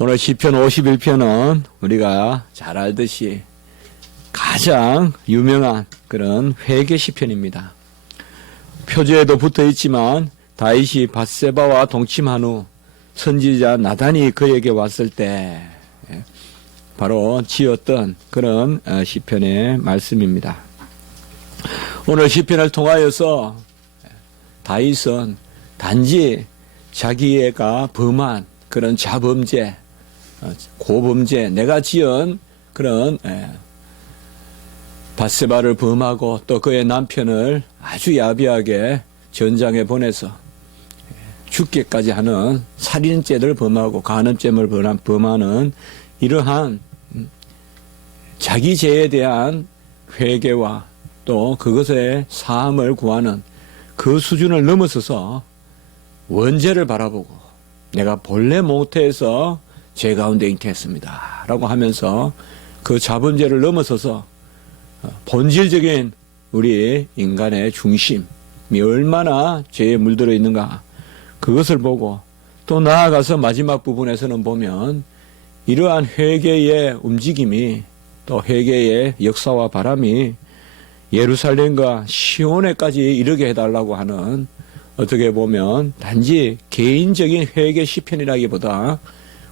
오늘 시편 51편은 우리가 잘 알듯이 가장 유명한 그런 회개 시편입니다. 표지에도 붙어 있지만 다윗이 밧세바와 동침한 후 선지자 나단이 그에게 왔을 때 바로 지었던 그런 시편의 말씀입니다. 오늘 시편을 통하여서 다윗은 단지 자기가 범한 그런 자범죄, 고범죄, 내가 지은 그런 밧세바를 범하고 또 그의 남편을 아주 야비하게 전장에 보내서 죽게까지 하는 살인죄를 범하고 간음죄를 범하는 이러한 자기 죄에 대한 회개와 또 그것의 사함을 구하는 그 수준을 넘어서서 원죄를 바라보고 내가 본래 모태에서 죄 가운데 잉태했습니다 라고 하면서 그 자범죄를 넘어서서 본질적인 우리 인간의 중심이 얼마나 죄에 물들어 있는가 그것을 보고 또 나아가서 마지막 부분에서는 보면 이러한 회개의 움직임이 또 회개의 역사와 바람이 예루살렘과 시온에까지 이르게 해달라고 하는 어떻게 보면 단지 개인적인 회개 시편이라기보다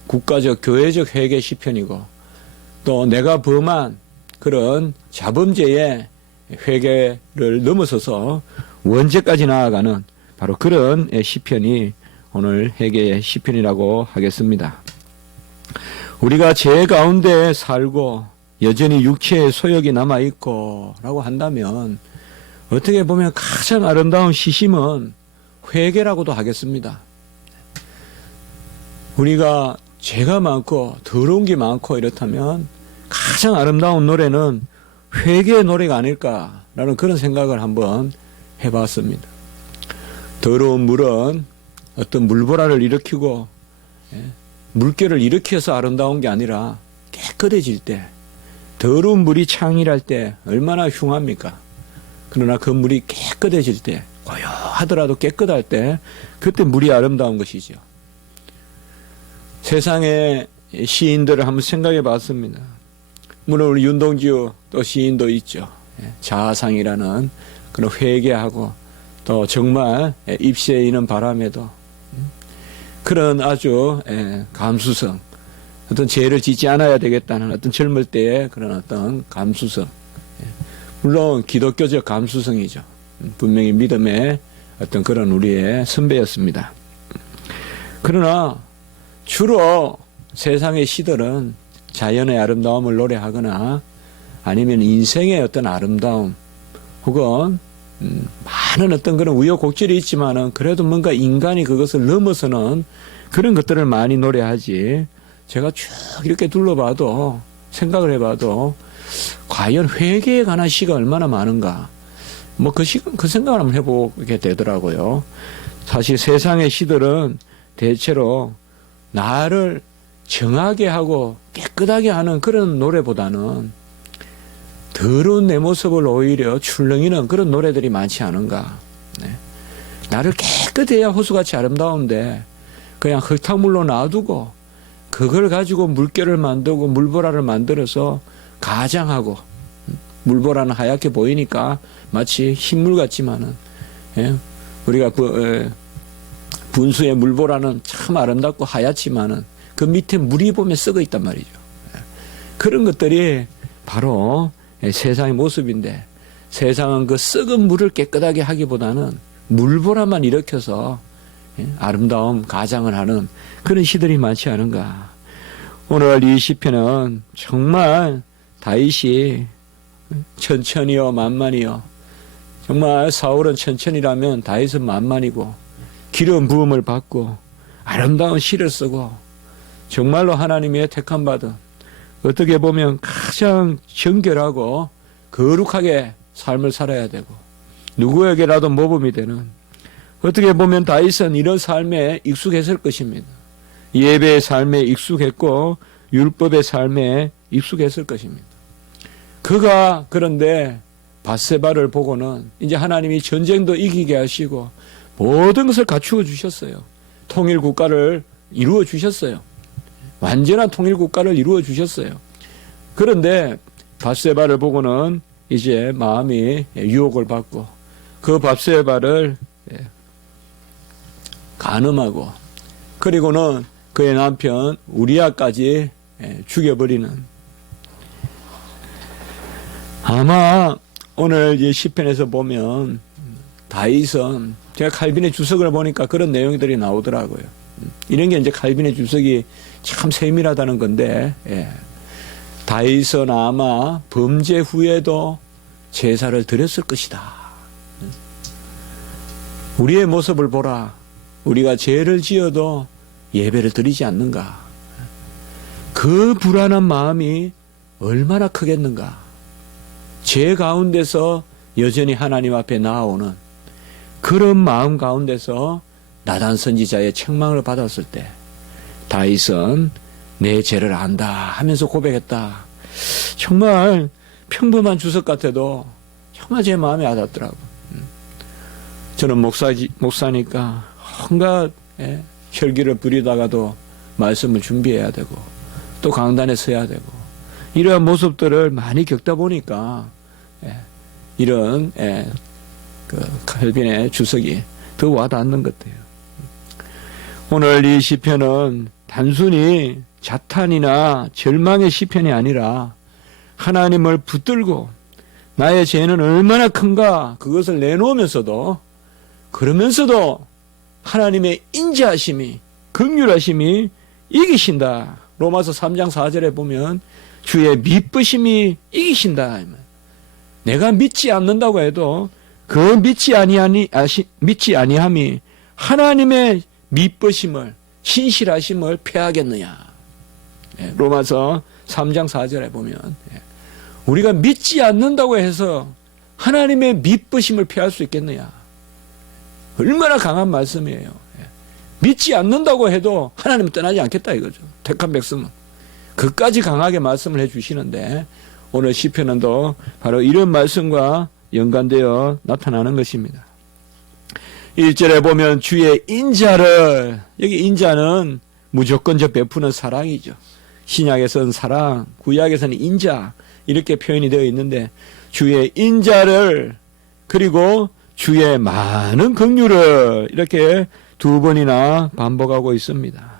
국가적 교회적 회개 시편이고 또 내가 범한 그런 자범죄의 회개를 넘어서서 원죄까지 나아가는 바로 그런 시편이 오늘 회개의 시편이라고 하겠습니다. 우리가 죄 가운데 살고 여전히 육체의 소욕이 남아있고 라고 한다면 어떻게 보면 가장 아름다운 시심은 회개라고도 하겠습니다. 우리가 죄가 많고 더러운 게 많고 이렇다면 가장 아름다운 노래는 회개의 노래가 아닐까라는 그런 생각을 한번 해봤습니다. 더러운 물은 어떤 물보라를 일으키고 물결을 일으켜서 아름다운 게 아니라 깨끗해질 때 더러운 물이 창일할 때 얼마나 흉합니까? 그러나 그 물이 깨끗해질 때 고요하더라도 깨끗할 때 그때 물이 아름다운 것이죠. 세상의 시인들을 한번 생각해 봤습니다. 물론 우리 윤동주 또 시인도 있죠. 자아상이라는 그런 회개하고 또 정말 입시에 있는 바람에도 그런 아주 감수성, 어떤 죄를 짓지 않아야 되겠다는 어떤 젊을 때의 그런 어떤 감수성, 물론 기독교적 감수성이죠. 분명히 믿음의 어떤 그런 우리의 선배였습니다. 그러나 주로 세상의 시들은 자연의 아름다움을 노래하거나 아니면 인생의 어떤 아름다움 혹은 많은 어떤 그런 우여곡절이 있지만은 그래도 뭔가 인간이 그것을 넘어서는 그런 것들을 많이 노래하지 제가 쭉 이렇게 둘러봐도 생각을 해봐도 과연 회개에 관한 시가 얼마나 많은가 그 생각을 한번 해보게 되더라고요. 사실 세상의 시들은 대체로 나를 정하게 하고 깨끗하게 하는 그런 노래보다는 더러운 내 모습을 오히려 출렁이는 그런 노래들이 많지 않은가. 나를 깨끗해야 호수같이 아름다운데 그냥 흙탕물로 놔두고 그걸 가지고 물결을 만들고 물보라를 만들어서 가장하고 물보라는 하얗게 보이니까 마치 흰물 같지만은 우리가 분수의 물보라는 참 아름답고 하얗지만은 그 밑에 물이 보면 썩어 있단 말이죠. 그런 것들이 바로 세상의 모습인데 세상은 그 썩은 물을 깨끗하게 하기보다는 물보라만 일으켜서 아름다움 가장을 하는 그런 시들이 많지 않은가. 오늘 이 시편은 정말 다윗이 천천히요 만만히요 정말 사울은 천천히라면 다윗은 만만이고 기름 부음을 받고 아름다운 시를 쓰고 정말로 하나님의 택함 받은 어떻게 보면 가장 정결하고 거룩하게 삶을 살아야 되고 누구에게라도 모범이 되는 어떻게 보면 다윗은 이런 삶에 익숙했을 것입니다. 예배의 삶에 익숙했고 율법의 삶에 익숙했을 것입니다. 그가 그런데 밧세바를 보고는 이제 하나님이 전쟁도 이기게 하시고 모든 것을 갖추어 주셨어요. 통일 국가를 이루어 주셨어요. 완전한 통일국가를 이루어 주셨어요. 그런데 밧세바를 보고는 이제 마음이 유혹을 받고 그 밧세바를 간음하고 그리고는 그의 남편 우리아까지 죽여버리는, 아마 오늘 이 시편에서 보면 다윗은, 제가 칼빈의 주석을 보니까 그런 내용들이 나오더라고요. 이런 게 이제 칼빈의 주석이 참 세밀하다는 건데, 다윗은 아마 범죄 후에도 제사를 드렸을 것이다. 우리의 모습을 보라. 우리가 죄를 지어도 예배를 드리지 않는가. 그 불안한 마음이 얼마나 크겠는가. 죄 가운데서 여전히 하나님 앞에 나아오는 그런 마음 가운데서 나단 선지자의 책망을 받았을 때 다윗은 내 죄를 안다 하면서 고백했다. 정말 평범한 주석 같아도 정말 제 마음에 와닿더라고요. 저는 목사니까 온갖 혈기를 부리다가도 말씀을 준비해야 되고 또 강단에 서야 되고 이러한 모습들을 많이 겪다 보니까 이런 그 칼빈의 주석이 더 와닿는 것 같아요. 오늘 이 시편은 단순히 자탄이나 절망의 시편이 아니라 하나님을 붙들고 나의 죄는 얼마나 큰가 그것을 내놓으면서도, 그러면서도 하나님의 인자하심이, 긍휼하심이 이기신다. 로마서 3장 4절에 보면 주의 미쁘심이 이기신다. 내가 믿지 않는다고 해도 그 믿지 아니함이 하나님의 미쁘심을, 신실하심을 패하겠느냐. 로마서 3장 4절에 보면 우리가 믿지 않는다고 해서 하나님의 미쁘심을 패할 수 있겠느냐. 얼마나 강한 말씀이에요. 믿지 않는다고 해도 하나님은 떠나지 않겠다 이거죠. 택한 백성은. 그까지 강하게 말씀을 해주시는데 오늘 시편은 또 바로 이런 말씀과 연관되어 나타나는 것입니다. 1절에 보면 주의 인자를, 여기 인자는 무조건적 베푸는 사랑이죠. 신약에서는 사랑, 구약에서는 인자 이렇게 표현이 되어 있는데 주의 인자를 그리고 주의 많은 긍휼을 이렇게 두 번이나 반복하고 있습니다.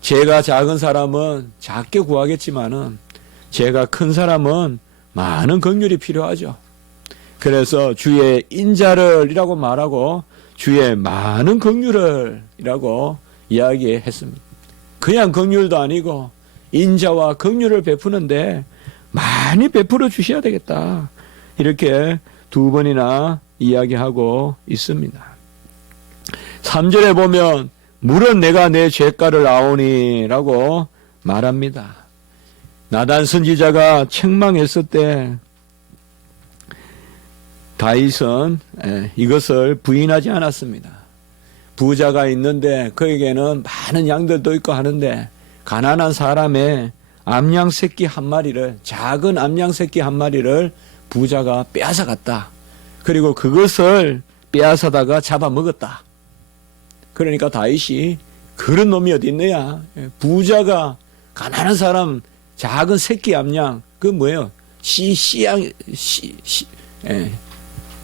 죄가 작은 사람은 작게 구하겠지만은 죄가 큰 사람은 많은 긍휼이 필요하죠. 그래서 주의 인자를 이라고 말하고 주의 많은 긍휼을 이라고 이야기했습니다. 그냥 긍휼도 아니고 인자와 긍휼을 베푸는데 많이 베풀어 주셔야 되겠다. 이렇게 두 번이나 이야기하고 있습니다. 3절에 보면 물은 내가 내 죄가를 아오니 라고 말합니다. 나단 선지자가 책망했을 때 다윗은 이것을 부인하지 않았습니다. 부자가 있는데 그에게는 많은 양들도 있고 하는데 가난한 사람의 암양 새끼 한 마리를, 작은 암양 새끼 한 마리를 부자가 빼앗아 갔다. 그리고 그것을 빼앗아다가 잡아먹었다. 그러니까 다윗이 그런 놈이 어디 있느냐. 부자가 가난한 사람 작은 새끼 암양, 그 뭐예요?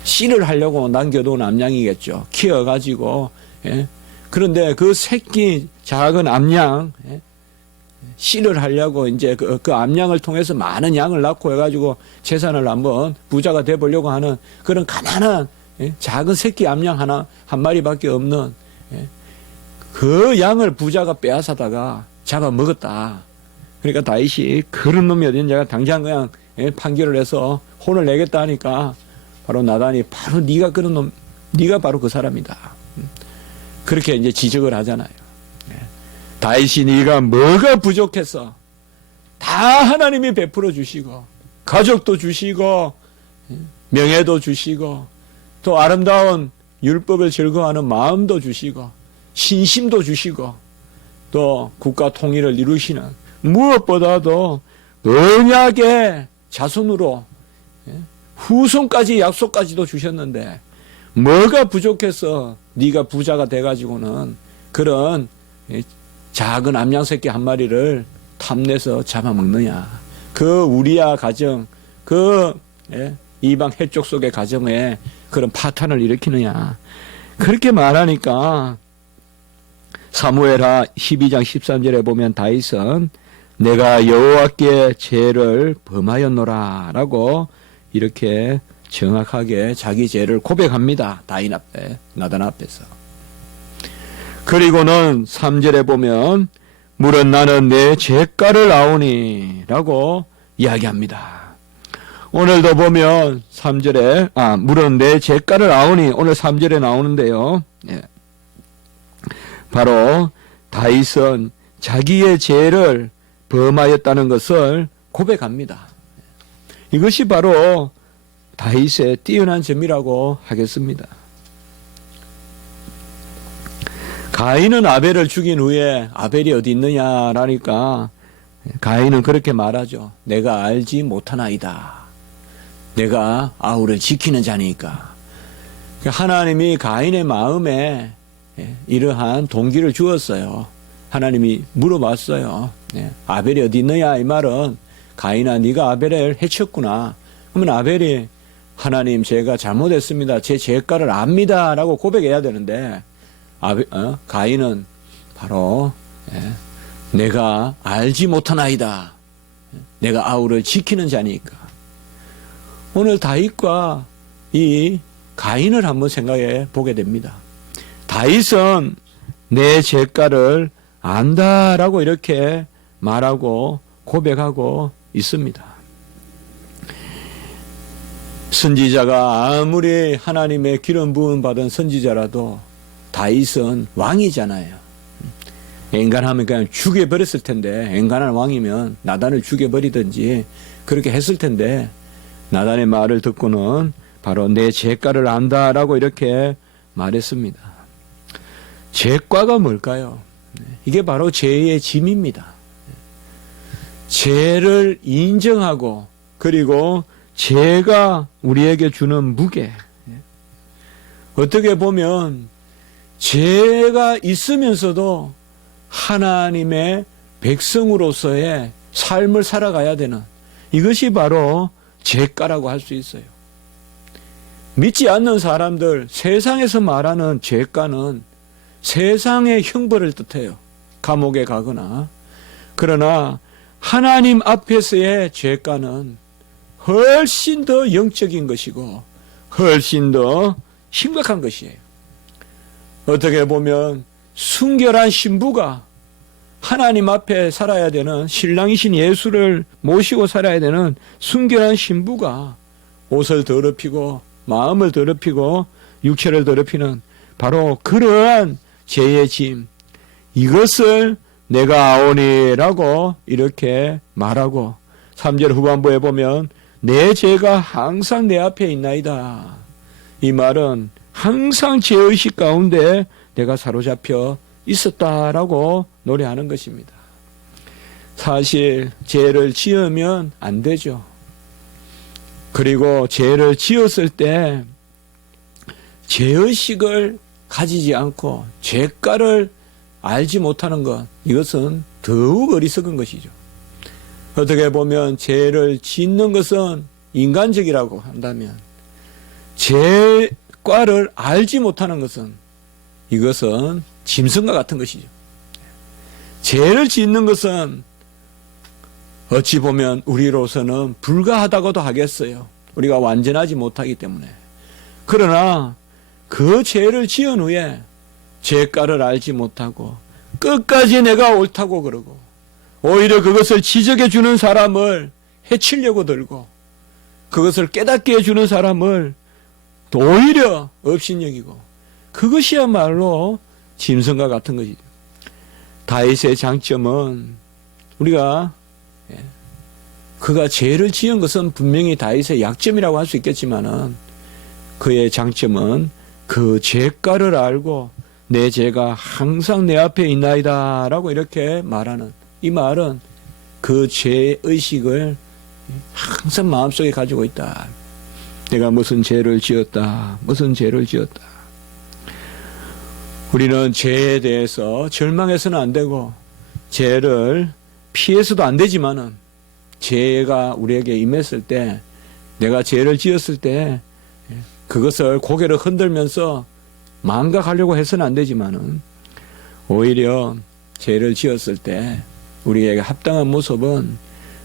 씨를 하려고 남겨놓은 암양이겠죠. 키워가지고. 그런데 그 새끼 작은 암양, 씨를 하려고 이제 그 암양을 통해서 많은 양을 낳고 해가지고 재산을 한번 부자가 돼보려고 하는 그런 가난한 작은 새끼 암양 한 마리밖에 없는 그 양을 부자가 빼앗아다가 잡아먹었다. 그러니까 다윗이 그런 놈이 어딨냐가 당장 그냥 판결을 해서 혼을 내겠다 하니까 바로 나단이 바로 네가 그런 놈, 네가 바로 그 사람이다. 그렇게 이제 지적을 하잖아요. 다윗이 네가 뭐가 부족해서 다 하나님이 베풀어 주시고 가족도 주시고 명예도 주시고 또 아름다운 율법을 즐거워하는 마음도 주시고 신심도 주시고 또 국가 통일을 이루시는 무엇보다도 언약의 자손으로 후손까지 약속까지도 주셨는데 뭐가 부족해서 네가 부자가 돼가지고는 그런 작은 암양새끼 한 마리를 탐내서 잡아먹느냐. 그 우리야 가정, 이방 해족 속의 가정에 그런 파탄을 일으키느냐. 그렇게 말하니까 사무엘하 12장 13절에 보면 다윗은 내가 여호와께 죄를 범하였노라 라고 이렇게 정확하게 자기 죄를 고백합니다. 다윗 앞에, 나단 앞에서. 그리고는 3절에 보면 물은 나는 내 죄가를 아오니 라고 이야기합니다. 오늘도 보면 3절에 물은 내 죄가를 아오니 오늘 3절에 나오는데요. 바로 다윗은 자기의 죄를 범하였다는 것을 고백합니다. 이것이 바로 다윗의 뛰어난 점이라고 하겠습니다. 가인은 아벨을 죽인 후에 아벨이 어디 있느냐라니까 가인은 그렇게 말하죠. 내가 알지 못하나이다. 내가 아우를 지키는 자니까. 하나님이 가인의 마음에 이러한 동기를 주었어요. 하나님이 물어봤어요. 아벨이 어디 있느냐 이 말은 가인아 네가 아벨을 해쳤구나. 그러면 아벨이 하나님 제가 잘못했습니다. 제 죄가를 압니다 라고 고백해야 되는데 가인은 바로 내가 알지 못하나이다. 내가 아우를 지키는 자니까. 오늘 다윗과 이 가인을 한번 생각해 보게 됩니다. 다윗은 내 죄가를 안다라고 이렇게 말하고 고백하고 있습니다. 선지자가 아무리 하나님의 기름 부음 받은 선지자라도 다윗은 왕이잖아요. 엔간하면 그냥 죽여버렸을 텐데, 엔간한 왕이면 나단을 죽여버리든지 그렇게 했을 텐데, 나단의 말을 듣고는 바로 내 죄가를 안다라고 이렇게 말했습니다. 죄과가 뭘까요? 이게 바로 죄의 짐입니다. 죄를 인정하고 그리고 죄가 우리에게 주는 무게. 어떻게 보면 죄가 있으면서도 하나님의 백성으로서의 삶을 살아가야 되는 이것이 바로 죄가라고 할 수 있어요. 믿지 않는 사람들, 세상에서 말하는 죄가는 세상의 형벌을 뜻해요. 감옥에 가거나. 그러나 하나님 앞에서의 죄가는 훨씬 더 영적인 것이고 훨씬 더 심각한 것이에요. 어떻게 보면 순결한 신부가 하나님 앞에 살아야 되는 신랑이신 예수를 모시고 살아야 되는 순결한 신부가 옷을 더럽히고 마음을 더럽히고 육체를 더럽히는 바로 그러한 죄의 짐, 이것을 내가 아오니라고 이렇게 말하고 3절 후반부에 보면 내 죄가 항상 내 앞에 있나이다. 이 말은 항상 죄의식 가운데 내가 사로잡혀 있었다라고 노래하는 것입니다. 사실 죄를 지으면 안 되죠. 그리고 죄를 지었을 때 죄의식을 가지지 않고 죄가를 알지 못하는 것, 이것은 더욱 어리석은 것이죠. 어떻게 보면 죄를 짓는 것은 인간적이라고 한다면 죄과를 알지 못하는 것은 이것은 짐승과 같은 것이죠. 죄를 짓는 것은 어찌 보면 우리로서는 불가하다고도 하겠어요. 우리가 완전하지 못하기 때문에. 그러나 그 죄를 지은 후에 죄가를 알지 못하고 끝까지 내가 옳다고 그러고 오히려 그것을 지적해 주는 사람을 해치려고 들고 그것을 깨닫게 해주는 사람을 오히려 업신여기고 그것이야말로 짐승과 같은 것이죠. 다윗의 장점은 우리가 그가 죄를 지은 것은 분명히 다윗의 약점이라고 할 수 있겠지만은 그의 장점은 그 죄가를 알고 내 죄가 항상 내 앞에 있나이다 라고 이렇게 말하는 이 말은 그 죄의식을 항상 마음속에 가지고 있다. 내가 무슨 죄를 지었다. 무슨 죄를 지었다. 우리는 죄에 대해서 절망해서는 안 되고 죄를 피해서도 안 되지만은 죄가 우리에게 임했을 때, 내가 죄를 지었을 때 그것을 고개를 흔들면서 망각하려고 해서는 안 되지만은 오히려 죄를 지었을 때 우리에게 합당한 모습은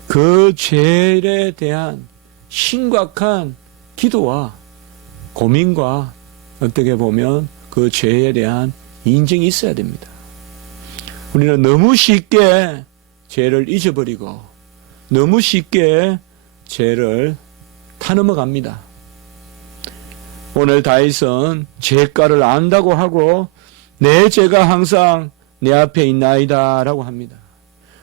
그 죄에 대한 심각한 기도와 고민과 어떻게 보면 그 죄에 대한 인정이 있어야 됩니다. 우리는 너무 쉽게 죄를 잊어버리고 너무 쉽게 죄를 타넘어갑니다. 오늘 다윗은 죄가를 안다고 하고 내 죄가 항상 내 앞에 있나이다 라고 합니다.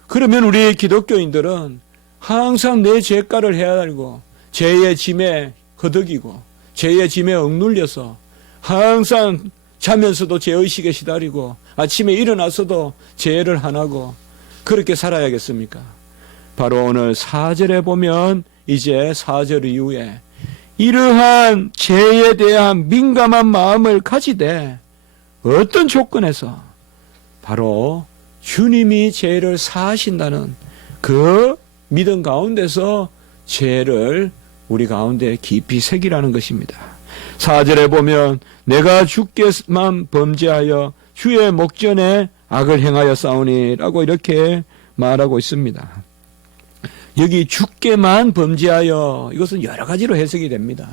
그러면 우리 기독교인들은 항상 내 죄가를 헤아리고 죄의 짐에 허덕이고 죄의 짐에 억눌려서 항상 자면서도 죄의식에 시달리고 아침에 일어나서도 죄를 안 하고 그렇게 살아야겠습니까? 바로 오늘 4절에 보면 이제 4절 이후에 이러한 죄에 대한 민감한 마음을 가지되 어떤 조건에서 바로 주님이 죄를 사하신다는 그 믿음 가운데서 죄를 우리 가운데 깊이 새기라는 것입니다. 4절에 보면 내가 주께만 범죄하여 주의 목전에 악을 행하여 싸우니 라고 이렇게 말하고 있습니다. 여기 주께만 범죄하여 이것은 여러 가지로 해석이 됩니다.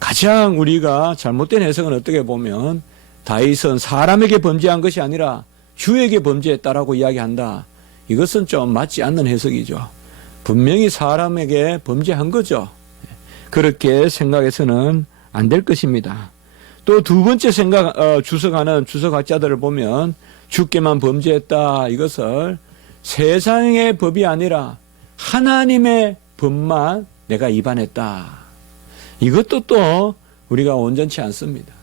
가장 우리가 잘못된 해석은 어떻게 보면 다윗은 사람에게 범죄한 것이 아니라 주에게 범죄했다라고 이야기한다. 이것은 좀 맞지 않는 해석이죠. 분명히 사람에게 범죄한 거죠. 그렇게 생각해서는 안 될 것입니다. 또 두 번째 주석하는 주석학자들을 보면 주께만 범죄했다. 이것을 세상의 법이 아니라 하나님의 법만 내가 위반했다. 이것도 또 우리가 온전치 않습니다.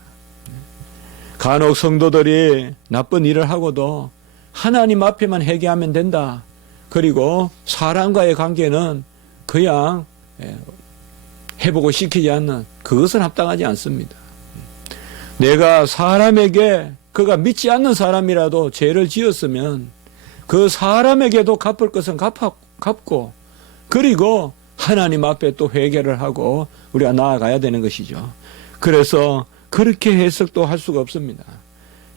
간혹 성도들이 나쁜 일을 하고도 하나님 앞에만 회개하면 된다. 그리고 사람과의 관계는 그냥 회복을 시키지 않는 그것은 합당하지 않습니다. 내가 사람에게 그가 믿지 않는 사람이라도 죄를 지었으면 그 사람에게도 갚을 것은 갚고 그리고 하나님 앞에 또 회개를 하고 우리가 나아가야 되는 것이죠. 그래서 그렇게 해석도 할 수가 없습니다.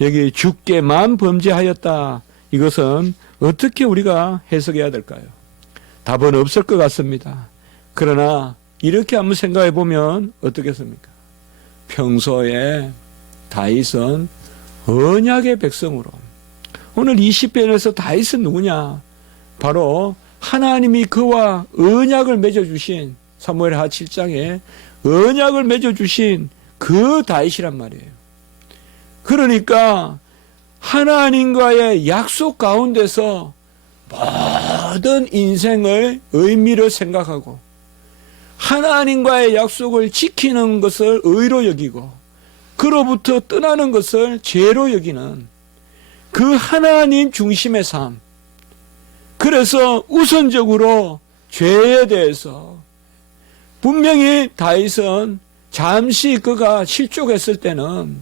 여기 주께만 범죄하였다. 이것은 어떻게 우리가 해석해야 될까요? 답은 없을 것 같습니다. 그러나 이렇게 한번 생각해 보면 어떻겠습니까? 평소에 다윗은 언약의 백성으로 오늘 20편에서 다윗은 누구냐? 바로 하나님이 그와 언약을 맺어주신 사무엘하 7장에 언약을 맺어주신 그 다윗이란 말이에요. 그러니까 하나님과의 약속 가운데서 모든 인생의 의미를 생각하고 하나님과의 약속을 지키는 것을 의로 여기고 그로부터 떠나는 것을 죄로 여기는 그 하나님 중심의 삶. 그래서 우선적으로 죄에 대해서 분명히 다윗은 잠시 그가 실족했을 때는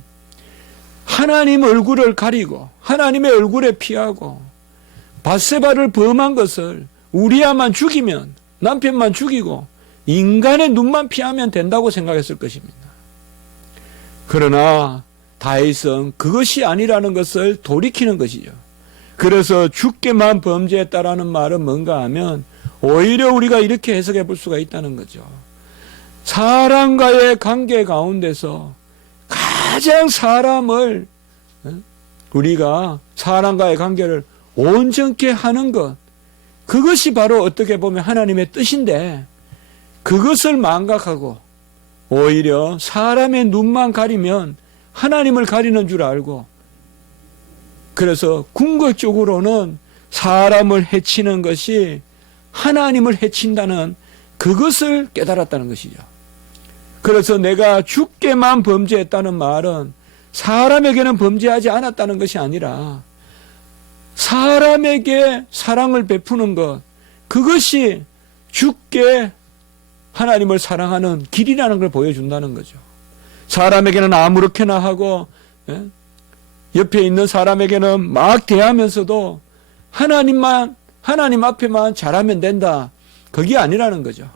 하나님 얼굴을 가리고 하나님의 얼굴에 피하고 밧세바를 범한 것을 우리야만 죽이면 남편만 죽이고 인간의 눈만 피하면 된다고 생각했을 것입니다. 그러나 다윗은 그것이 아니라는 것을 돌이키는 것이죠. 그래서 주께만 범죄했다라는 말은 뭔가 하면 오히려 우리가 이렇게 해석해 볼 수가 있다는 거죠. 사람과의 관계 가운데서 가장 사람을 우리가 사람과의 관계를 온전케 하는 것 그것이 바로 어떻게 보면 하나님의 뜻인데 그것을 망각하고 오히려 사람의 눈만 가리면 하나님을 가리는 줄 알고 그래서 궁극적으로는 사람을 해치는 것이 하나님을 해친다는 그것을 깨달았다는 것이죠. 그래서 내가 주께만 범죄했다는 말은 사람에게는 범죄하지 않았다는 것이 아니라 사람에게 사랑을 베푸는 것 그것이 주께 하나님을 사랑하는 길이라는 걸 보여준다는 거죠. 사람에게는 아무렇게나 하고 옆에 있는 사람에게는 막 대하면서도 하나님 앞에만 잘하면 된다. 그게 아니라는 거죠.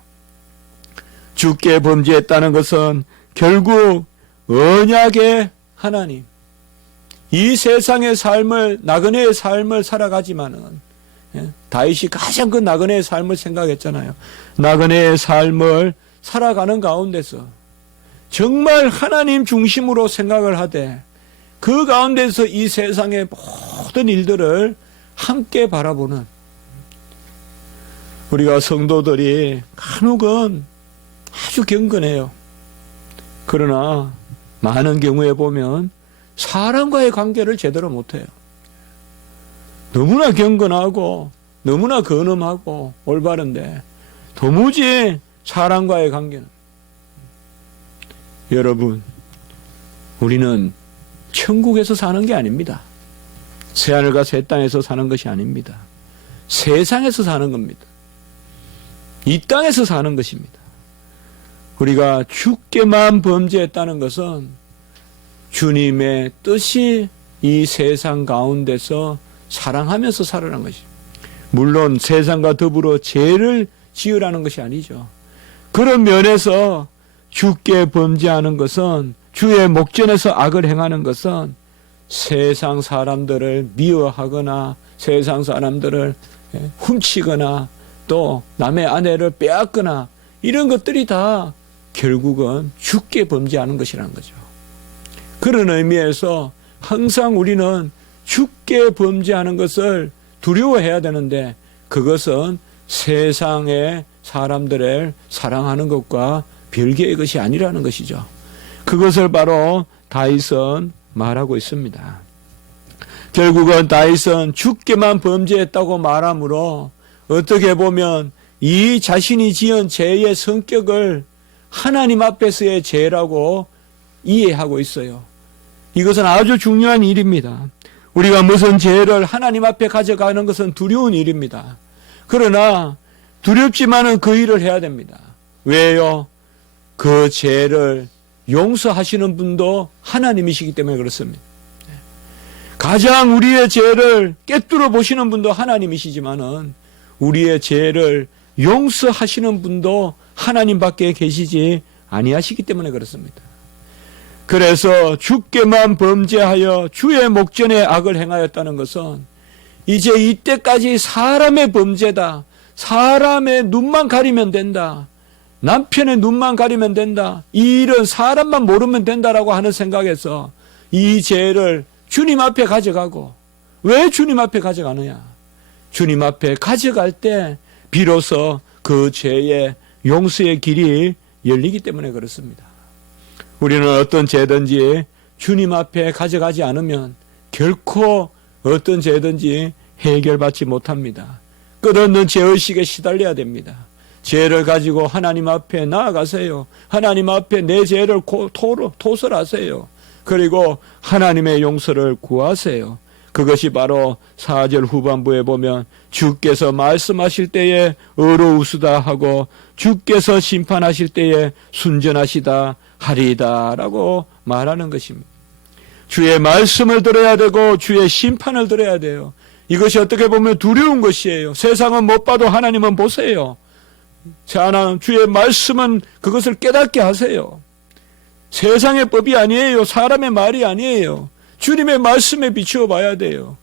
주께 범죄했다는 것은 결국 언약의 하나님, 이 세상의 삶을, 나그네의 삶을 살아가지만은, 다윗이 가장 그 나그네의 삶을 생각했잖아요. 나그네의 삶을 살아가는 가운데서 정말 하나님 중심으로 생각을 하되 그 가운데서 이 세상의 모든 일들을 함께 바라보는, 우리가 성도들이 간혹은 아주 경건해요. 그러나 많은 경우에 보면 사람과의 관계를 제대로 못해요. 너무나 경건하고 너무나 근엄하고 올바른데 도무지 사람과의 관계는, 여러분, 우리는 천국에서 사는 게 아닙니다. 새하늘과 새 땅에서 사는 것이 아닙니다. 세상에서 사는 겁니다. 이 땅에서 사는 것입니다. 우리가 주께만 범죄했다는 것은 주님의 뜻이 이 세상 가운데서 사랑하면서 살아가는 것이죠. 물론 세상과 더불어 죄를 지으라는 것이 아니죠. 그런 면에서 주께 범죄하는 것은, 주의 목전에서 악을 행하는 것은 세상 사람들을 미워하거나 세상 사람들을 훔치거나 또 남의 아내를 빼앗거나 이런 것들이 다 결국은 주께 범죄하는 것이라는 거죠. 그런 의미에서 항상 우리는 주께 범죄하는 것을 두려워해야 되는데, 그것은 세상의 사람들을 사랑하는 것과 별개의 것이 아니라는 것이죠. 그것을 바로 다윗은 말하고 있습니다. 결국은 다윗은 주께만 범죄했다고 말하므로 어떻게 보면 이 자신이 지은 죄의 성격을 하나님 앞에서의 죄라고 이해하고 있어요. 이것은 아주 중요한 일입니다. 우리가 무슨 죄를 하나님 앞에 가져가는 것은 두려운 일입니다. 그러나 두렵지만은 그 일을 해야 됩니다. 왜요? 그 죄를 용서하시는 분도 하나님이시기 때문에 그렇습니다. 가장 우리의 죄를 꿰뚫어 보시는 분도 하나님이시지만은 우리의 죄를 용서하시는 분도 하나님밖에 계시지 아니하시기 때문에 그렇습니다. 그래서 주께만 범죄하여 주의 목전에 악을 행하였다는 것은 이제 이때까지 사람의 범죄다, 사람의 눈만 가리면 된다, 남편의 눈만 가리면 된다, 이 일은 사람만 모르면 된다라고 하는 생각에서 이 죄를 주님 앞에 가져가고, 왜 주님 앞에 가져가느냐? 주님 앞에 가져갈 때 비로소 그 죄의 용서의 길이 열리기 때문에 그렇습니다. 우리는 어떤 죄든지 주님 앞에 가져가지 않으면 결코 어떤 죄든지 해결받지 못합니다. 끝없는 죄의식에 시달려야 됩니다. 죄를 가지고 하나님 앞에 나아가세요. 하나님 앞에 내 죄를 토설하세요. 그리고 하나님의 용서를 구하세요. 그것이 바로 4절 후반부에 보면 주께서 말씀하실 때에 의로우시다 하고 주께서 심판하실 때에 순전하시다 하리이다 라고 말하는 것입니다. 주의 말씀을 들어야 되고 주의 심판을 들어야 돼요. 이것이 어떻게 보면 두려운 것이에요. 세상은 못 봐도 하나님은 보세요. 하나님 주의 말씀은 그것을 깨닫게 하세요. 세상의 법이 아니에요. 사람의 말이 아니에요. 주님의 말씀에 비추어 봐야 돼요.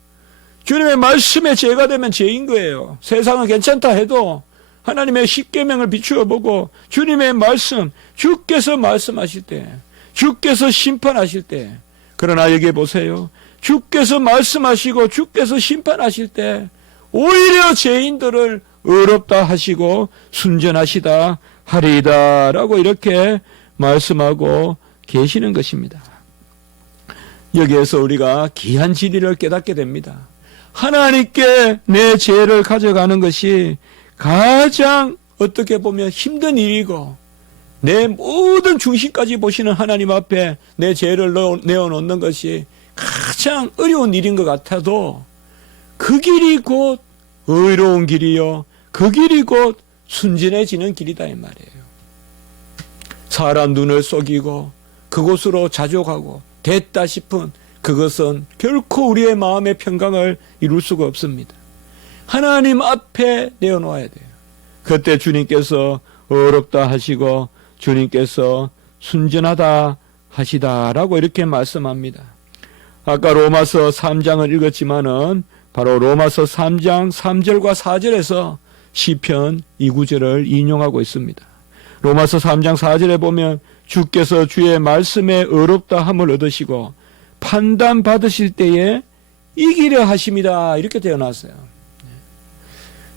주님의 말씀에 죄가 되면 죄인 거예요. 세상은 괜찮다 해도 하나님의 십계명을 비추어 보고 주님의 말씀, 주께서 말씀하실 때, 주께서 심판하실 때, 그러나 여기 보세요. 주께서 말씀하시고 주께서 심판하실 때 오히려 죄인들을 의롭다 하시고 순전하시다 하리이다 라고 이렇게 말씀하고 계시는 것입니다. 여기에서 우리가 귀한 진리를 깨닫게 됩니다. 하나님께 내 죄를 가져가는 것이 가장 어떻게 보면 힘든 일이고, 내 모든 중심까지 보시는 하나님 앞에 내 죄를 내어놓는 것이 가장 어려운 일인 것 같아도 그 길이 곧 의로운 길이요, 그 길이 곧 순진해지는 길이다 이 말이에요. 사람 눈을 속이고 그곳으로 자족하고 됐다 싶은 그것은 결코 우리의 마음의 평강을 이룰 수가 없습니다. 하나님 앞에 내어놓아야 돼요. 그때 주님께서 어렵다 하시고 주님께서 순전하다 하시다라고 이렇게 말씀합니다. 아까 로마서 3장을 읽었지만은 바로 로마서 3장 3절과 4절에서 시편 이 구절을 인용하고 있습니다. 로마서 3장 4절에 보면 주께서 주의 말씀에 어렵다 함을 얻으시고 판단 받으실 때에 이기려 하심이다 이렇게 되어놨어요.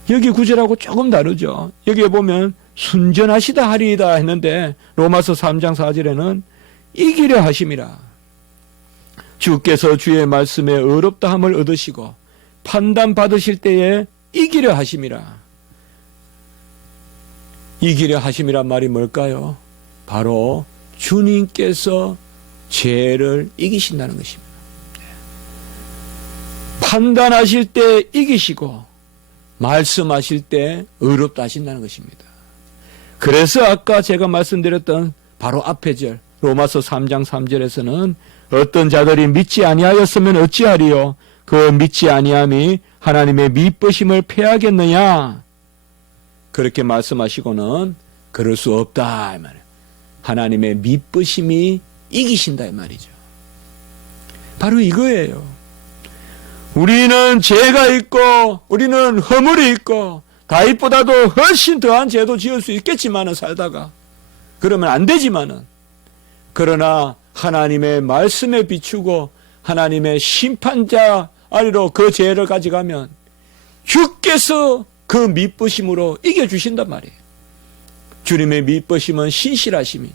여기 구절하고 조금 다르죠. 여기에 보면 순전하시다 하리이다 했는데 로마서 3장 4절에는 이기려 하심이라. 주께서 주의 말씀에 어렵다 함을 얻으시고 판단 받으실 때에 이기려 하심이라. 이기려 하심이란 말이 뭘까요? 바로 주님께서 죄를 이기신다는 것입니다. 판단하실 때 이기시고 말씀하실 때 어렵다 하신다는 것입니다. 그래서 아까 제가 말씀드렸던 바로 앞에 절 로마서 3장 3절에서는 어떤 자들이 믿지 아니하였으면 어찌하리요? 그 믿지 아니함이 하나님의 미쁘심을 패하겠느냐? 그렇게 말씀하시고는 그럴 수 없다 이 말이에요. 하나님의 미쁘심이 이기신다 이 말이죠. 바로 이거예요. 우리는 죄가 있고 우리는 허물이 있고 다윗보다도 훨씬 더한 죄도 지을 수 있겠지만은 살다가 그러면 안 되지만은 그러나 하나님의 말씀에 비추고 하나님의 심판자 아래로 그 죄를 가져가면 주께서 그 미쁘심으로 이겨주신단 말이에요. 주님의 미쁘심은 신실하심이에요.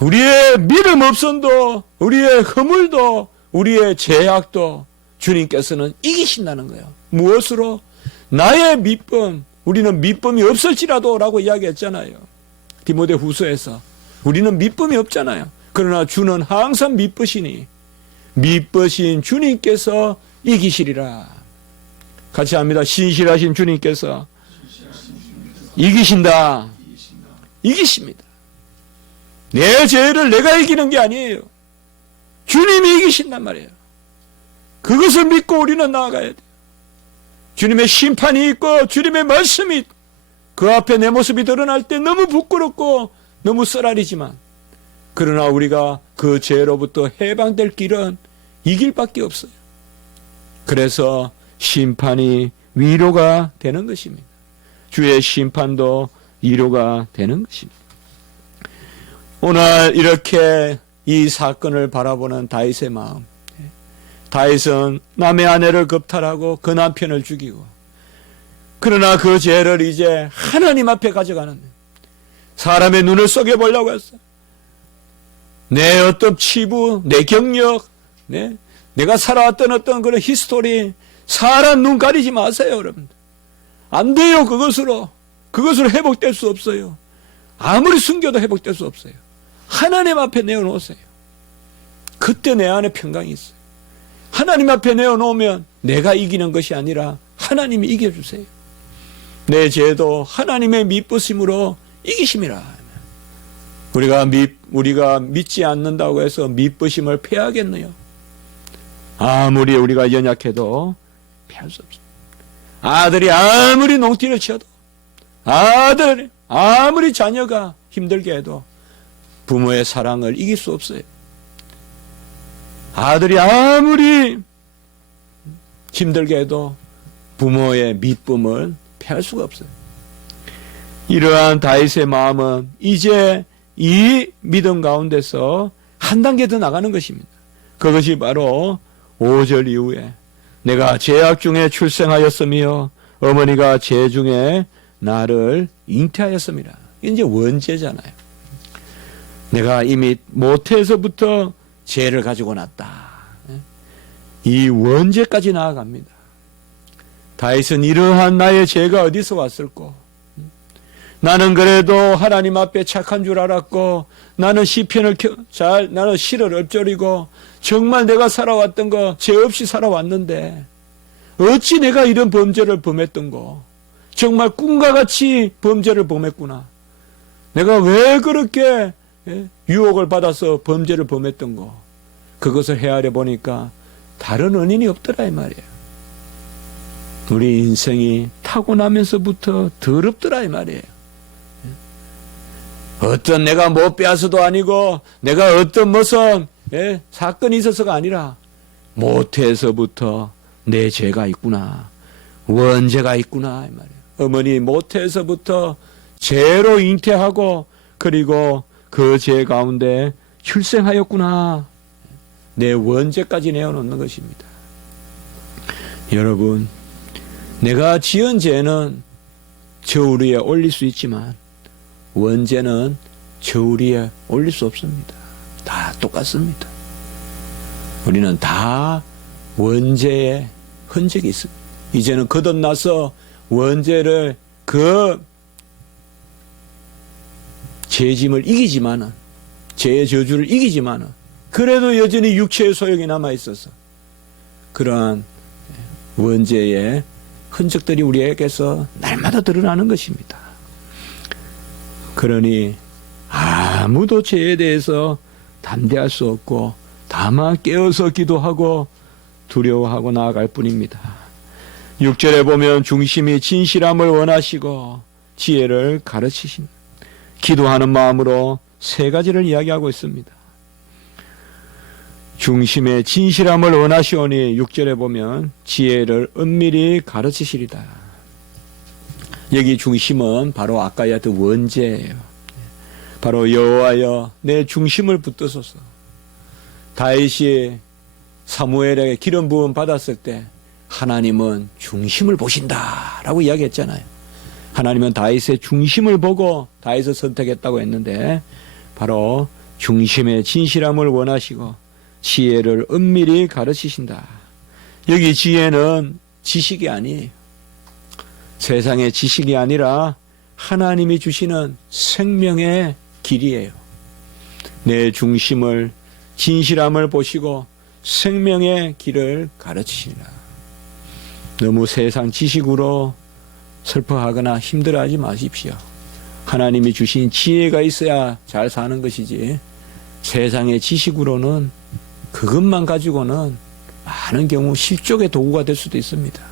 우리의 믿음 없음도 우리의 허물도 우리의 죄악도 주님께서는 이기신다는 거예요. 무엇으로? 나의 미쁨, 우리는 미쁨이 없을지라도 라고 이야기했잖아요. 디모데 후서에서 우리는 미쁨이 없잖아요. 그러나 주는 항상 미쁘시니 미쁘신 주님께서 이기시리라. 같이 합니다. 신실하신 주님께서 이기신다. 이기십니다. 내 죄를 내가 이기는 게 아니에요. 주님이 이기신단 말이에요. 그것을 믿고 우리는 나아가야 돼요. 주님의 심판이 있고 주님의 말씀이 그 앞에 내 모습이 드러날 때 너무 부끄럽고 너무 쓰라리지만 그러나 우리가 그 죄로부터 해방될 길은 이 길밖에 없어요. 그래서 심판이 위로가 되는 것입니다. 주의 심판도 위로가 되는 것입니다. 오늘 이렇게 이 사건을 바라보는 다윗의 마음. 다윗은 남의 아내를 겁탈하고 그 남편을 죽이고 그러나 그 죄를 이제 하나님 앞에 가져가는데 사람의 눈을 썩여보려고 했어요. 내 어떤 치부, 내 경력, 내가 살아왔던 어떤 그런 히스토리 사람 눈 가리지 마세요 여러분들. 안 돼요. 그것으로 회복될 수 없어요. 아무리 숨겨도 회복될 수 없어요. 하나님 앞에 내어놓으세요. 그때 내 안에 평강이 있어요. 하나님 앞에 내어놓으면 내가 이기는 것이 아니라 하나님이 이겨주세요. 내 죄도 하나님의 미쁘심으로 이기심이라. 우리가 믿지 않는다고 해서 미쁘심을 패하겠네요. 아무리 우리가 연약해도 패할 수 없습니다. 아들이 아무리 농티를 쳐도 아무리 자녀가 힘들게 해도 부모의 사랑을 이길 수 없어요. 아들이 아무리 힘들게 해도 부모의 미쁨을 피할 수가 없어요. 이러한 다윗의 마음은 이제 이 믿음 가운데서 한 단계 더 나가는 것입니다. 그것이 바로 5절 이후에 내가 죄악 중에 출생하였으며 어머니가 죄 중에 나를 잉태하였습니다. 이제 원죄잖아요. 내가 이미 모태에서부터 죄를 가지고 났다. 이 원죄까지 나아갑니다. 다윗은 이러한 나의 죄가 어디서 왔을꼬? 나는 그래도 하나님 앞에 착한 줄 알았고 나는 시편을 나는 시를 읊조리고 정말 내가 살아왔던 거 죄 없이 살아왔는데 어찌 내가 이런 범죄를 범했던고? 정말 꿈과 같이 범죄를 범했구나. 내가 왜 그렇게 유혹을 받아서 범죄를 범했던고? 그것을 헤아려 보니까 다른 원인이 없더라 이 말이에요. 우리 인생이 타고나면서부터 더럽더라 이 말이에요. 어떤 내가 못 빼앗아도 아니고 내가 어떤 무슨 사건이 있어서가 아니라 모태에서부터 내 죄가 있구나. 원죄가 있구나 이 말이에요. 어머니 모태에서부터 죄로 잉태하고 그리고 그 죄 가운데 출생하였구나. 내 원죄까지 내어놓는 것입니다. 여러분, 내가 지은 죄는 저울 위에 올릴 수 있지만 원죄는 저울 위에 올릴 수 없습니다. 다 똑같습니다. 우리는 다 원죄의 흔적이 있습니다. 이제는 거듭나서 원죄를 그 죄짐을 이기지만은 죄의 저주를 이기지만은 그래도 여전히 육체의 소욕이 남아 있어서 그러한 원죄의 흔적들이 우리에게서 날마다 드러나는 것입니다. 그러니 아무도 죄에 대해서 담대할 수 없고 다만 깨어서 기도하고 두려워하고 나아갈 뿐입니다. 6절에 보면 중심이 진실함을 원하시고 지혜를 가르치신 기도하는 마음으로 세 가지를 이야기하고 있습니다. 중심의 진실함을 원하시오니 6절에 보면 지혜를 은밀히 가르치시리다. 여기 중심은 바로 아까 이야기했던 원죄예요. 바로 여호와여 내 중심을 붙드소서. 다윗이 사무엘에게 기름 부음 받았을 때 하나님은 중심을 보신다라고 이야기했잖아요. 하나님은 다윗의 중심을 보고 다윗을 선택했다고 했는데 바로 중심의 진실함을 원하시고 지혜를 은밀히 가르치신다. 여기 지혜는 지식이 아니에요. 세상의 지식이 아니라 하나님이 주시는 생명의 길이에요. 내 중심을 진실함을 보시고 생명의 길을 가르치시라. 너무 세상 지식으로 슬퍼하거나 힘들어하지 마십시오. 하나님이 주신 지혜가 있어야 잘 사는 것이지 세상의 지식으로는 그것만 가지고는 많은 경우 실족의 도구가 될 수도 있습니다.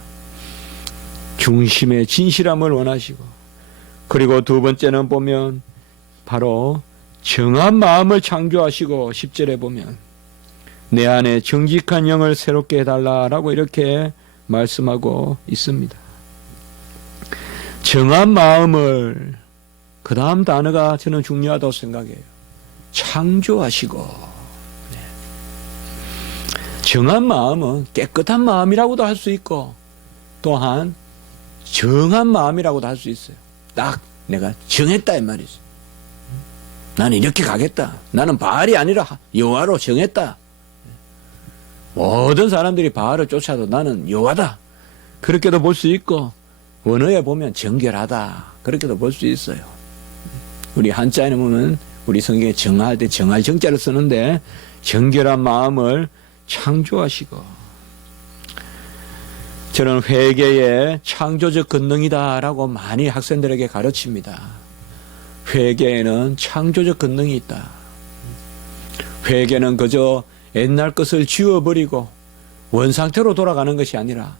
중심의 진실함을 원하시고 그리고 두 번째는 보면 바로 정한 마음을 창조하시고 10절에 보면 내 안에 정직한 영을 새롭게 해달라라고 이렇게 말씀하고 있습니다. 정한 마음을 그 다음 단어가 저는 중요하다고 생각해요. 창조하시고 정한 마음은 깨끗한 마음이라고도 할 수 있고 또한 정한 마음이라고도 할 수 있어요. 딱 내가 정했다 이 말이죠. 나는 이렇게 가겠다. 나는 바알이 아니라 여호와로 정했다. 모든 사람들이 바알을 쫓아도 나는 여호와다. 그렇게도 볼 수 있고 원어에 보면 정결하다. 그렇게도 볼 수 있어요. 우리 한자에는 보면 우리 성경에 정할 때 정할 정자를 쓰는데 정결한 마음을 창조하시고 저는 회개의 창조적 권능이다라고 많이 학생들에게 가르칩니다. 회개에는 창조적 권능이 있다. 회개는 그저 옛날 것을 지워버리고 원상태로 돌아가는 것이 아니라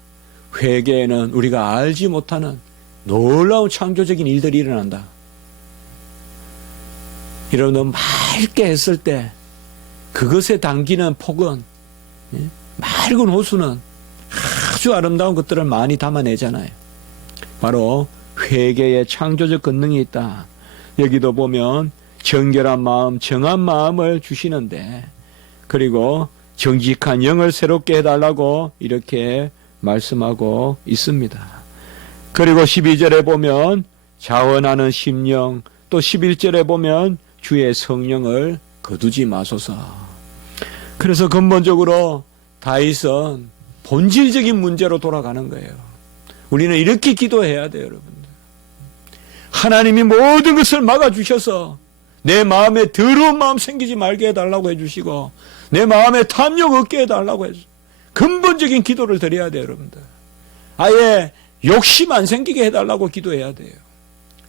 회개에는 우리가 알지 못하는 놀라운 창조적인 일들이 일어난다. 여러분 맑게 했을 때 그것에 담기는 폭은 맑은 호수는 아주 아름다운 것들을 많이 담아내잖아요. 바로 회개의 창조적 권능이 있다. 여기도 보면 정결한 마음, 정한 마음을 주시는데 그리고 정직한 영을 새롭게 해달라고 이렇게 말씀하고 있습니다. 그리고 12절에 보면 자원하는 심령, 또 11절에 보면 주의 성령을 거두지 마소서. 그래서 근본적으로 다윗은 본질적인 문제로 돌아가는 거예요. 우리는 이렇게 기도해야 돼요, 여러분들. 하나님이 모든 것을 막아주셔서 내 마음에 더러운 마음 생기지 말게 해달라고 해주시고 내 마음에 탐욕 없게 해달라고 해주시고 근본적인 기도를 드려야 돼요, 여러분들. 아예 욕심 안 생기게 해달라고 기도해야 돼요.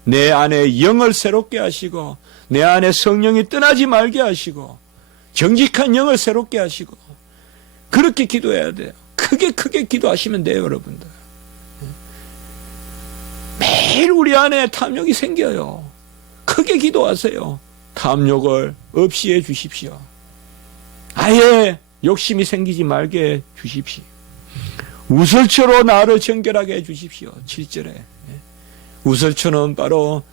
내 안에 영을 새롭게 하시고 내 안에 성령이 떠나지 말게 하시고 정직한 영을 새롭게 하시고 그렇게 기도해야 돼요. 크게 기도하시면 돼요, 여러분들. 매일 우리 안에 탐욕이 생겨요. 크게 기도하세요. 탐욕을 없이 해 주십시오. 아예 욕심이 생기지 말게 해 주십시오. 우설초로 나를 정결하게 해 주십시오. 7절에. 우설초는 바로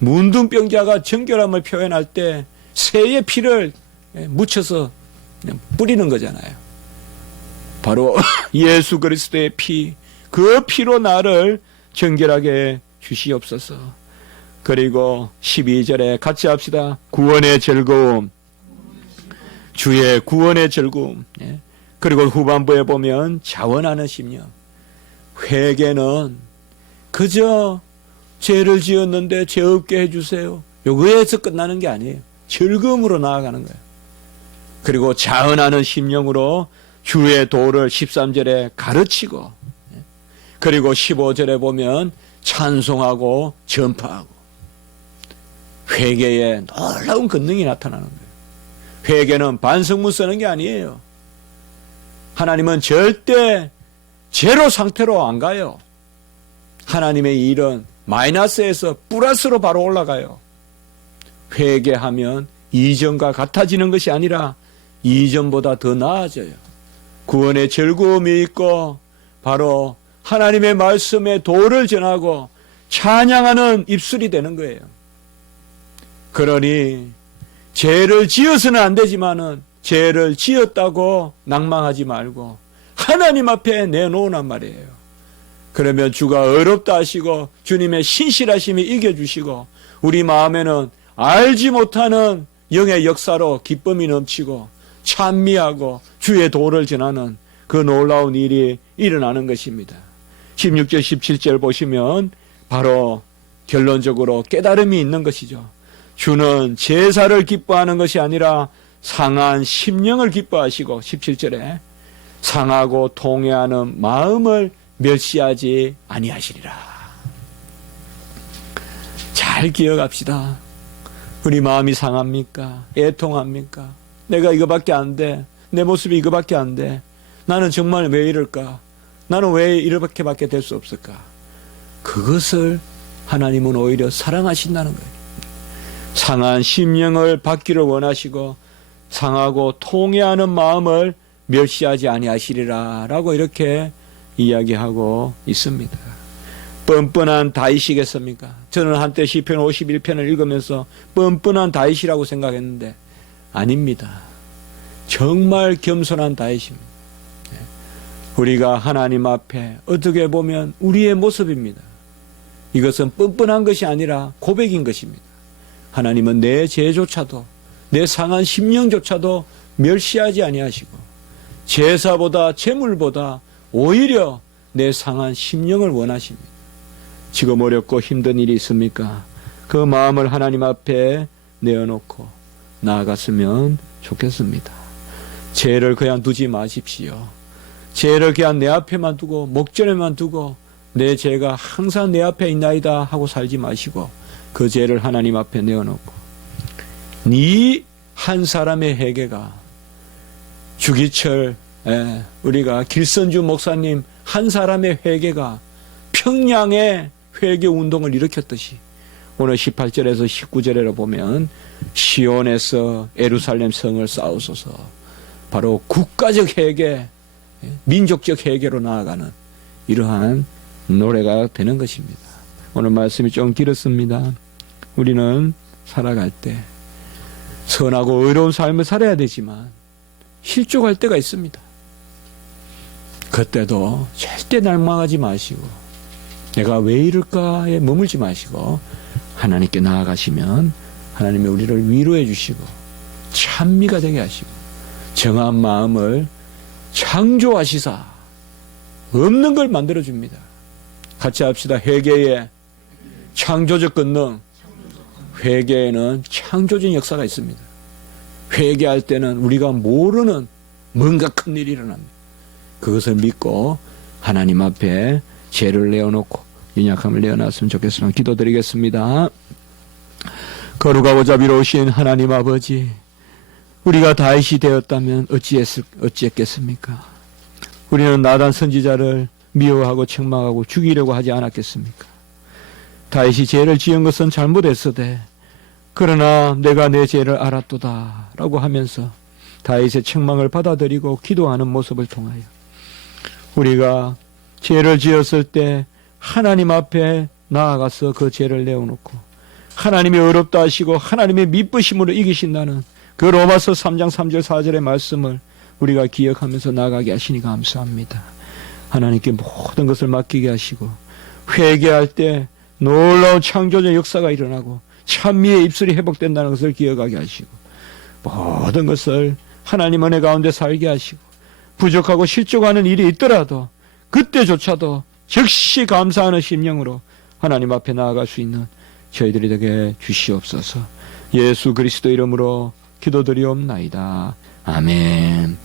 문둥병자가 정결함을 표현할 때 새의 피를 묻혀서 그냥 뿌리는 거잖아요. 바로 예수 그리스도의 피, 그 피로 나를 정결하게 해 주시옵소서. 그리고 12절에 같이 합시다. 구원의 즐거움, 주의 구원의 즐거움. 그리고 후반부에 보면 자원하는 심령. 회개는 그저 죄를 지었는데 죄 없게 해주세요, 요거에서 끝나는 게 아니에요. 즐거움으로 나아가는 거예요. 그리고 자원하는 심령으로 주의 도를 13절에 가르치고, 그리고 15절에 보면 찬송하고 전파하고, 회개에 놀라운 권능이 나타나는 거예요. 회개는 반성문 쓰는 게 아니에요. 하나님은 절대 제로 상태로 안 가요. 하나님의 일은 마이너스에서 플러스로 바로 올라가요. 회개하면 이전과 같아지는 것이 아니라 이전보다 더 나아져요. 구원의 즐거움이 있고 바로 하나님의 말씀에 도를 전하고 찬양하는 입술이 되는 거예요. 그러니 죄를 지어서는 안 되지만은 죄를 지었다고 낭망하지 말고 하나님 앞에 내놓으란 말이에요. 그러면 주가 어렵다 하시고 주님의 신실하심이 이겨주시고 우리 마음에는 알지 못하는 영의 역사로 기쁨이 넘치고 찬미하고 주의 도를 전하는 그 놀라운 일이 일어나는 것입니다. 16절 17절 보시면 바로 결론적으로 깨달음이 있는 것이죠. 주는 제사를 기뻐하는 것이 아니라 상한 심령을 기뻐하시고 17절에 상하고 통회하는 마음을 멸시하지 아니하시리라. 잘 기억합시다. 우리 마음이 상합니까? 애통합니까? 내가 이거밖에 안 돼. 내 모습이 이거밖에 안 돼. 나는 정말 왜 이럴까? 나는 왜 이렇게밖에 될 수 없을까? 그것을 하나님은 오히려 사랑하신다는 거예요. 상한 심령을 받기를 원하시고 상하고 통회하는 마음을 멸시하지 아니하시리라 라고 이렇게 이야기하고 있습니다. 뻔뻔한 다윗이겠습니까? 저는 한때 시편 51편을 읽으면서 뻔뻔한 다윗이라고 생각했는데 아닙니다. 정말 겸손한 다윗입니다. 우리가 하나님 앞에 어떻게 보면 우리의 모습입니다. 이것은 뻔뻔한 것이 아니라 고백인 것입니다. 하나님은 내 죄조차도 내 상한 심령조차도 멸시하지 아니하시고 제사보다 제물보다 오히려 내 상한 심령을 원하십니다. 지금 어렵고 힘든 일이 있습니까? 그 마음을 하나님 앞에 내어놓고 나아갔으면 좋겠습니다. 죄를 그냥 두지 마십시오. 죄를 그냥 내 앞에만 두고 목전에만 두고 내 죄가 항상 내 앞에 있나이다 하고 살지 마시고 그 죄를 하나님 앞에 내어놓고 네 한 사람의 회개가 주기철 우리가 길선주 목사님 한 사람의 회개가 평양의 회개 운동을 일으켰듯이 오늘 18절에서 19절에 보면 시온에서 예루살렘 성을 쌓으소서 바로 국가적 회개, 민족적 회개로 나아가는 이러한 노래가 되는 것입니다. 오늘 말씀이 좀 길었습니다. 우리는 살아갈 때 선하고 의로운 삶을 살아야 되지만 실족할 때가 있습니다. 그때도 절대 날망하지 마시고 내가 왜 이럴까에 머물지 마시고 하나님께 나아가시면 하나님이 우리를 위로해 주시고 찬미가 되게 하시고 정한 마음을 창조하시사 없는 걸 만들어줍니다. 같이 합시다. 회개의 창조적 권능. 회개에는 창조적 역사가 있습니다. 회개할 때는 우리가 모르는 뭔가 큰 일이 일어납니다. 그것을 믿고 하나님 앞에 죄를 내어놓고 연약함을 내어놨으면 좋겠습니다. 기도드리겠습니다. 거룩하고 자비로우신 하나님 아버지, 우리가 다윗이 되었다면 어찌했겠습니까? 우리는 나단 선지자를 미워하고 책망하고 죽이려고 하지 않았겠습니까? 다윗이 죄를 지은 것은 잘못했으되 그러나 내가 내 죄를 알았도다 라고 하면서 다윗의 책망을 받아들이고 기도하는 모습을 통하여 우리가 죄를 지었을 때 하나님 앞에 나아가서 그 죄를 내어놓고 하나님이 어렵다 하시고 하나님의 미쁘심으로 이기신다는 그 로마서 3장 3절 4절의 말씀을 우리가 기억하면서 나아가게 하시니 감사합니다. 하나님께 모든 것을 맡기게 하시고 회개할 때 놀라운 창조적 역사가 일어나고 찬미의 입술이 회복된다는 것을 기억하게 하시고 모든 것을 하나님 은혜 가운데 살게 하시고 부족하고 실족하는 일이 있더라도 그때조차도 즉시 감사하는 심령으로 하나님 앞에 나아갈 수 있는 저희들이 되게 주시옵소서. 예수 그리스도 이름으로 기도드리옵나이다. 아멘.